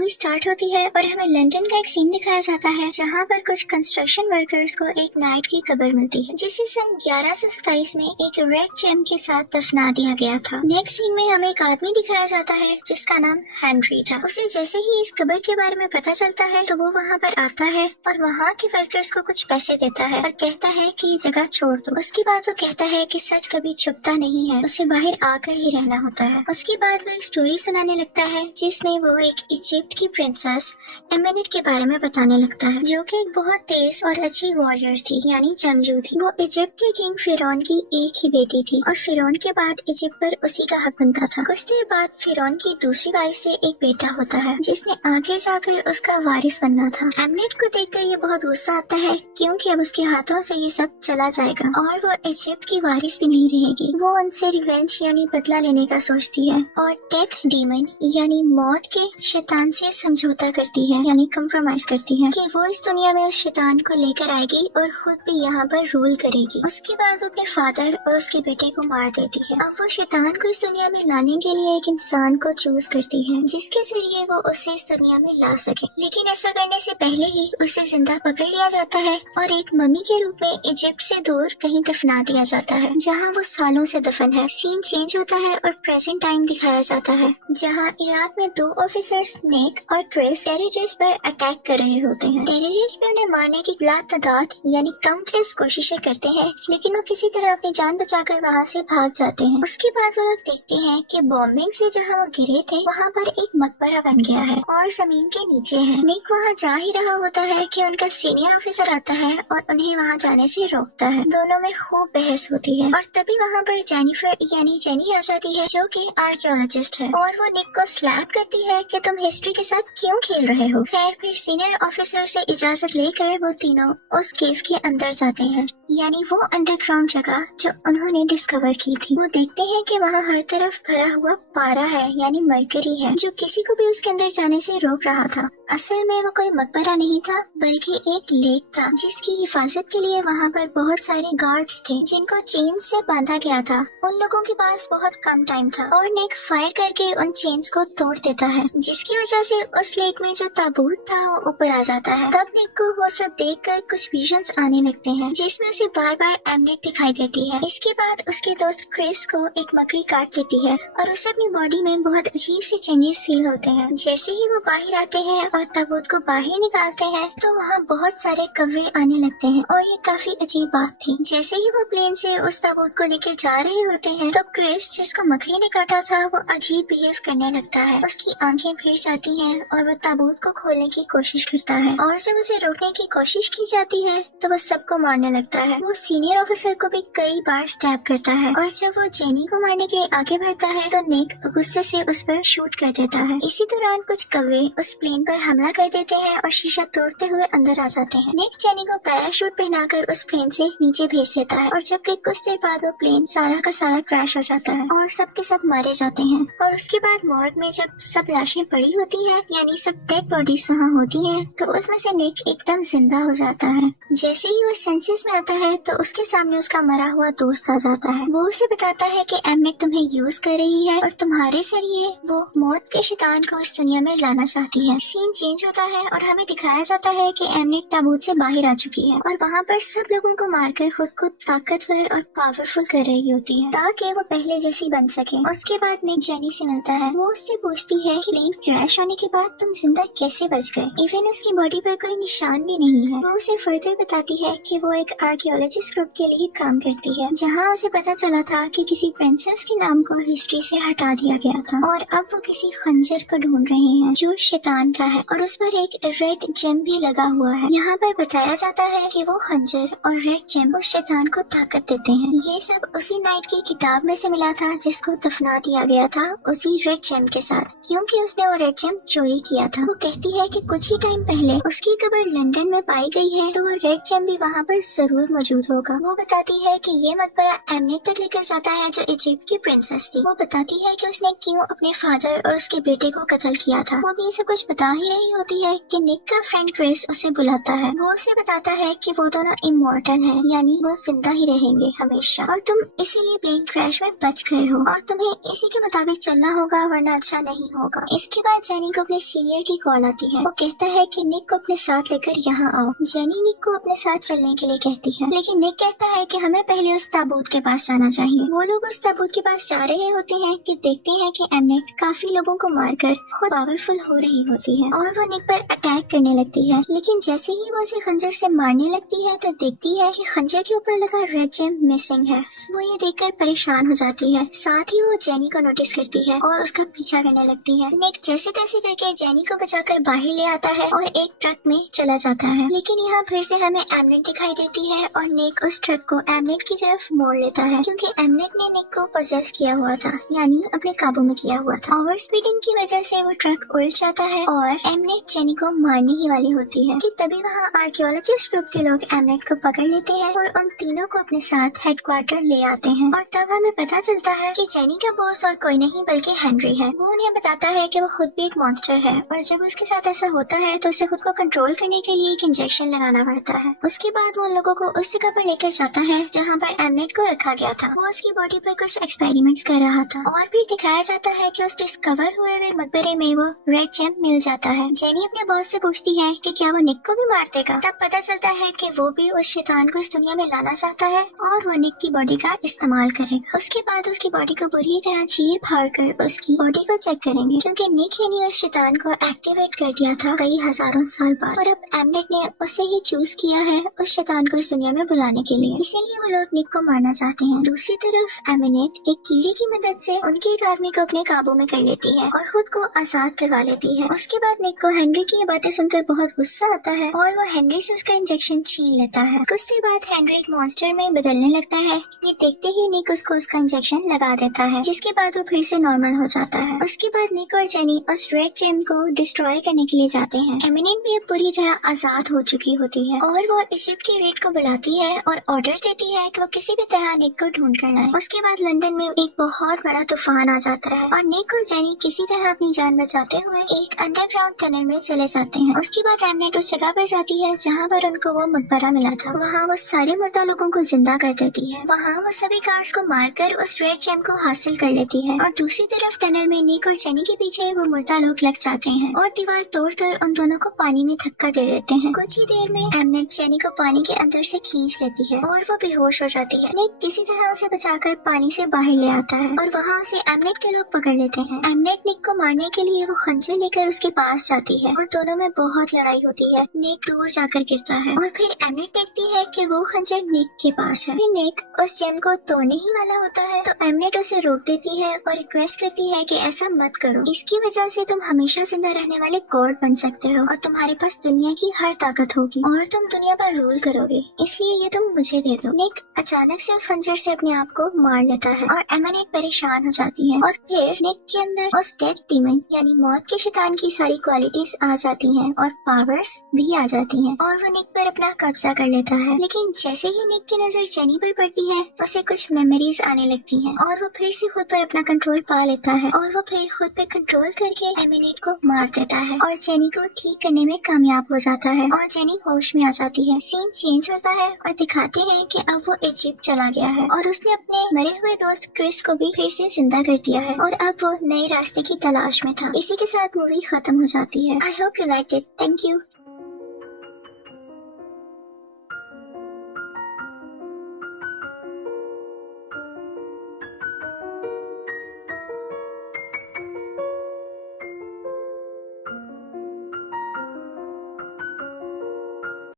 Movie start होती है और हमें लंदन का एक सीन दिखाया जाता है जहाँ पर कुछ कंस्ट्रक्शन वर्कर्स को एक नाइट की कब्र मिलती है जिसे सन 1127 में एक रेड जेम के साथ दफना दिया गया था। नेक्स्ट सीन में हमें एक आदमी दिखाया जाता है जिसका नाम हेनरी था। उसे जैसे ही इस कब्र के बारे में पता चलता है तो वो वहाँ पर आता है और वहाँ के वर्कर्स को कुछ पैसे देता है और कहता है कि ये जगह छोड़ दो। उसके बाद वो कहता है कि सच कभी छुपता नहीं है, उसे बाहर आकर ही रहना होता है। उसके बाद वो एक स्टोरी सुनाने लगता है जिसमें वो एक इजिप्ट की प्रिंसेस एमेनेट के बारे में बताने लगता है जो कि एक बहुत तेज और अच्छी वॉरियर थी यानी जंगजू थी। वो इजिप्ट के किंग फिरौन की एक ही बेटी थी और फिरौन के बाद इजिप्ट पर उसी का हक बनता था। कुछ देर बाद फिरौन की दूसरी वाइफ से एक बेटा होता है जिसने आगे जाकर उसका वारिस बनना था। एमेनेट को देखकर ये बहुत गुस्सा आता है क्योंकि अब उसके हाथों से ये सब चला जाएगा और वो इजिप्ट की वारिस भी नहीं रहेगी। वो उनसे रिवेंज यानी बदला लेने का सोचती है और डेथ डीमन यानी मौत के शैतान से समझौता करती है यानी कंप्रोमाइज करती है कि वो इस दुनिया में उस शैतान को लेकर आएगी और खुद भी यहाँ पर रूल करेगी। उसके बाद वो अपने फादर और उसके बेटे को मार देती है। अब वो शैतान को इस दुनिया में लाने के लिए एक इंसान को चूज करती है जिसके जरिए वो उसे इस दुनिया में ला सके, लेकिन ऐसा करने से पहले ही उसे जिंदा पकड़ लिया जाता है और एक मम्मी के रूप में इजिप्ट से दूर कहीं दफना दिया जाता है जहाँ वो सालों से दफन है। सीन चेंज होता है और प्रेजेंट टाइम दिखाया जाता है जहाँ इराक में दो ऑफिसर्स निक और क्रिस टेररिस्ट पर अटैक कर रहे होते हैं। टेररिस्ट पे उन्हें मारने की लातादाद यानी काउंटलेस कोशिशें करते हैं लेकिन वो किसी तरह अपनी जान बचाकर वहाँ से भाग जाते हैं। उसके बाद वो लोग देखते हैं कि बॉम्बिंग से जहाँ वो गिरे थे वहाँ पर एक मकबरा बन गया है और जमीन के नीचे है। निक वहाँ जा ही रहा होता है कि उनका सीनियर ऑफिसर आता है और उन्हें वहाँ जाने से रोकता है। दोनों में खूब बहस होती है और तभी वहाँ पर जेनिफर यानी जेनी आ जाती है जो कि आर्कियोलॉजिस्ट है और वो निक को स्लैप करती है कि तुम हिस्ट्री के साथ क्यों खेल रहे हो। खैर फिर सीनियर ऑफिसर से इजाजत लेकर वो तीनों उस केव के अंदर जाते हैं यानी वो अंडरग्राउंड जगह जो उन्होंने डिस्कवर की थी। वो देखते हैं कि वहाँ हर तरफ भरा हुआ पारा है यानी मरकरी है जो किसी को भी उसके अंदर जाने से रोक रहा था। असल में वो कोई मकबरा नहीं था बल्कि एक लेक था जिसकी हिफाजत के लिए वहाँ पर बहुत सारे गार्ड्स थे जिनको चेन से बांधा गया था। उन लोगों के पास बहुत कम टाइम था और निक फायर करके उन चेन्स को तोड़ देता है जिसकी वजह से उस लेक में जो ताबूत था वो ऊपर आ जाता है। तब निक को वो सब देखकर कुछ विजन्स आने लगते हैं जिसमें उसे बार बार एमनेट दिखाई देती है। इसके बाद उसके दोस्त क्रिस को एक मकड़ी काट लेती है और उसे अपनी बॉडी में बहुत अजीब से चेंजेस फील होते हैं। जैसे ही वो बाहर आते हैं और ताबूत को बाहर निकालते हैं तो वहाँ बहुत सारे कौवे आने लगते हैं और ये काफी अजीब बात थी। जैसे ही वो प्लेन से उस ताबूत को लेकर जा रहे होते हैं तो क्रिस जिसको मकड़ी ने काटा था वो अजीब बिहेव करने लगता है। उसकी आंखें फिर जाती हैं और वो ताबूत को खोलने की कोशिश करता है और जब उसे रोकने की कोशिश की जाती है तो वो सबको मारने लगता है। वो सीनियर ऑफिसर को भी कई बार स्टैब करता है और जब वो जेनी को मारने के लिए आगे बढ़ता है तो निक गुस्से से उस पर शूट कर देता है। इसी दौरान कुछ कौवे उस प्लेन पर हमला कर देते हैं और शीशा तोड़ते हुए अंदर आ जाते हैं। निक जेनी को पैराशूट पहनाकर उस प्लेन से नीचे भेज देता है और जबकि कुछ देर बाद वो प्लेन सारा का सारा क्रैश हो जाता है और सब के सब मारे जाते हैं। और उसके बाद मॉर्ग में जब सब लाशें पड़ी होती हैं यानी सब डेड बॉडीज वहाँ होती हैं तो उसमें से निक एकदम जिंदा हो जाता है। जैसे ही वो सेंसेस में आता है तो उसके सामने उसका मरा हुआ दोस्त आ जाता है। वो उसे बताता है कि एमनेट तुम्हें यूज कर रही है और तुम्हारे जरिए वो मौत के शैतान को इस दुनिया में लाना चाहती है। सीन चेंज होता है और हमें दिखाया जाता है कि एमनेट ताबूत से बाहर आ चुकी है और वहाँ पर सब लोगों को मारकर खुद को ताकतवर और पावरफुल कर रही होती है ताकि वो पहले जैसी बन सके। उसके बाद निक जेनी से मिलता है। वो उससे पूछती है कि प्लेन क्रैश होने के बाद तुम जिंदा कैसे बच गए, इवन उसकी बॉडी पर कोई निशान भी नहीं है। वो उसे फर्दर बताती है कि वो एक आर्कियोलॉजिस्ट ग्रुप के लिए काम करती है जहाँ उसे पता चला था कि किसी प्रिंसेस के नाम को हिस्ट्री से हटा दिया गया था और अब वो किसी खंजर को ढूंढ रहे हैं जो शैतान का है और उस पर एक रेड जेम भी लगा हुआ है। यहाँ पर बताया जाता है कि वो खंजर और रेड जेम उस शैतान को ताकत देते हैं। ये सब उसी नाइट की किताब में से मिला था जिसको दफना दिया गया था उसी रेड जेम के साथ क्योंकि उसने वो रेड जेम चोरी किया था। वो कहती है कि कुछ ही टाइम पहले उसकी कब्र लंदन में पाई गई है तो वो रेड जेम भी वहाँ पर जरूर ताबूत मौजूद होगा। वो बताती है कि ये मकबरा एमनेट तक लेकर जाता है जो इजिप्ट की प्रिंसेस थी। वो बताती है कि उसने क्यों अपने फादर और उसके बेटे को कत्ल किया था। वो भी इसे कुछ बता ही रही होती है कि निक का फ्रेंड क्रिस उसे बुलाता है। वो उसे बताता है कि वो दोनों इमॉर्टल हैं, यानी वो जिंदा ही रहेंगे हमेशा, और तुम इसीलिए प्लेन क्रैश में बच गए हो और तुम्हें इसी के मुताबिक चलना होगा वरना अच्छा नहीं होगा। इसके बाद जेनी को अपने सीनियर की कॉल आती है। वो कहता है कि निक को अपने साथ लेकर यहाँ आओ। जेनी निक को अपने साथ चलने के लिए कहती है, लेकिन निक कहता है कि हमें पहले उस ताबूत के पास जाना चाहिए। वो लोग उस ताबूत के पास जा रहे होते हैं कि देखते हैं कि एमनेट काफी लोगों को मारकर खुद पावरफुल हो रही होती है और वो निक पर अटैक करने लगती है। लेकिन जैसे ही वो उसे खंजर से मारने लगती है तो देखती है कि खंजर के ऊपर लगा रेड जेम मिसिंग है। वो ये देखकर परेशान हो जाती है। साथ ही वो जेनी को नोटिस करती है और उसका पीछा करने लगती है। निक जैसे तैसे करके जेनी को बचाकर बाहर ले आता है और एक ट्रक में चला जाता है। लेकिन यहाँ फिर से हमें एमनेट दिखाई देती है और निक उस ट्रक को एमनेट की तरफ मोड़ लेता है क्योंकि एमनेट ने निक को पोजेस किया हुआ था, यानी अपने काबू में किया हुआ था। ओवर स्पीडिंग की वजह से वो ट्रक उल्ट जाता है और एमनेट जेनी को मारने ही वाली होती है कि तभी वहाँ आर्कियोलॉजिस्ट ग्रुप के लोग एमनेट को पकड़ लेते हैं और उन तीनों को अपने साथ हेडक्वार्टर ले आते हैं। और तब हमें पता चलता है कि जेनी का बॉस और कोई नहीं बल्कि हेनरी है। वो उन्हें बताता है कि वो खुद भी एक मॉन्स्टर है और जब उसके साथ ऐसा होता है तो उसे खुद को कंट्रोल करने के लिए एक इंजेक्शन लगाना पड़ता है। उसके बाद वो लोगों को उस जगह पर लेकर जाता है जहाँ पर एमनेट को रखा गया था। वो उसकी बॉडी पर कुछ एक्सपेरिमेंट्स कर रहा था और फिर दिखाया जाता है कि उस डिस्कवर हुए हुए मकबरे में वो रेड जेम मिल जाता है। जेनी अपने बॉस से पूछती है कि क्या वो निक को भी मार देगा। तब पता चलता है कि वो भी उस शैतान को इस दुनिया में लाना चाहता है और वो निक की बॉडी का इस्तेमाल करेगा। उसके बाद उसकी बॉडी को बुरी तरह चीर फाड़ कर उसकी बॉडी को चेक करेंगे क्योंकि निक ने उस शैतान को एक्टिवेट कर दिया था कई हजारों साल बाद और अब एमनेट ने उसे ही चूज किया है उस शैतान को इस दुनिया में बुलाने के लिए। इसीलिए वो लोग निक को मारना चाहते हैं। दूसरी तरफ एमिनेट एक कीड़े की मदद से उनके एक आदमी को अपने काबू में कर लेती है और खुद को आजाद करवा लेती है। उसके बाद निक को हेनरी की ये बातें सुनकर बहुत गुस्सा आता है और वो हेनरी से उसका इंजेक्शन छीन लेता है। कुछ देर बाद हेनरी एक मॉन्स्टर में बदलने लगता है। ये देखते ही निक उसको उसका इंजेक्शन लगा देता है जिसके बाद वो फिर से नॉर्मल हो जाता है। उसके बाद निक और जेनी उस रेड जेम को डिस्ट्रॉय करने के लिए जाते हैं। एमिनेट भी अब पूरी तरह आजाद हो चुकी होती है और वो इजिप्ट के रेड को बुलाती है और ऑर्डर देती है कि वो किसी भी तरह निक को ढूंढ कर लाए। उसके बाद लंदन में एक बहुत बड़ा तूफान आ जाता है और निक और जेनी किसी तरह अपनी जान बचाते हुए एक अंडरग्राउंड टनल में चले जाते हैं। उसके बाद एमिनेट उस जगह पर जाती है जहाँ पर उनको वो मकबरा मिला था। वहाँ वो सारे मुर्दा लोगों को जिंदा कर देती है। वहाँ वो सभी गार्ड्स को मारकर उस रेड जेम को हासिल कर लेती है और दूसरी तरफ टनल में निक और जेनी के पीछे वो मुर्दा लोग लग जाते हैं और दीवार तोड़कर उन दोनों को पानी में धक्का दे देते हैं। कुछ ही देर में एमिनेट जेनी को पानी के अंदर से खींच लेती है और वो बेहोश हो जाती है। निक किसी तरह उसे बचाकर पानी से बाहर ले आता है और वहाँ उसे एमिनेट के लोग पकड़ लेते हैं। एमिनेट निक को मारने के लिए वो खंजर लेकर उसके पास जाती है और दोनों में बहुत लड़ाई होती है। निक दूर जाकर गिरता है और फिर एमिनेट देखती है कि वो खंजर निक के पास है। फिर निक उस जेम को तोड़ने ही वाला होता है तो एमिनेट उसे रोक देती है और रिक्वेस्ट करती है कि ऐसा मत करो, इसकी वजह से तुम हमेशा जिंदा रहने वाले गॉड बन सकते हो और तुम्हारे पास दुनिया की हर ताकत होगी और तुम दुनिया पर रूल करोगे, इसलिए ये तुम मुझे दे दो। निक अचानक से उस खंजर से अपने आप को मार लेता है और एमिनेट परेशान हो जाती है और फिर निक के अंदर उस डेड डीमन यानी मौत के शैतान की सारी क्वालिटीज आ जाती हैं और पावर्स भी आ जाती हैं और वो निक पर अपना कब्जा कर लेता है। लेकिन जैसे ही निक की नजर जेनी पर पड़ती है उसे कुछ मेमोरीज आने लगती हैं और वो फिर से खुद पर अपना कंट्रोल पा लेता है और वो फिर खुद पे कंट्रोल करके एमिनेट को मार देता है और जेनी को ठीक करने में कामयाब हो जाता है और जेनी होश में आ जाती है। सीन चेंज होता है और दिखाते हैं कि अब वो इजिप्ट चला गया है और उसने अपने मरे हुए दोस्त क्रिस को भी फिर से जिंदा कर दिया है और अब वो नए रास्ते की तलाश में था। इसी के साथ मूवी खत्म हो जाती है। I hope you like it. Thank you.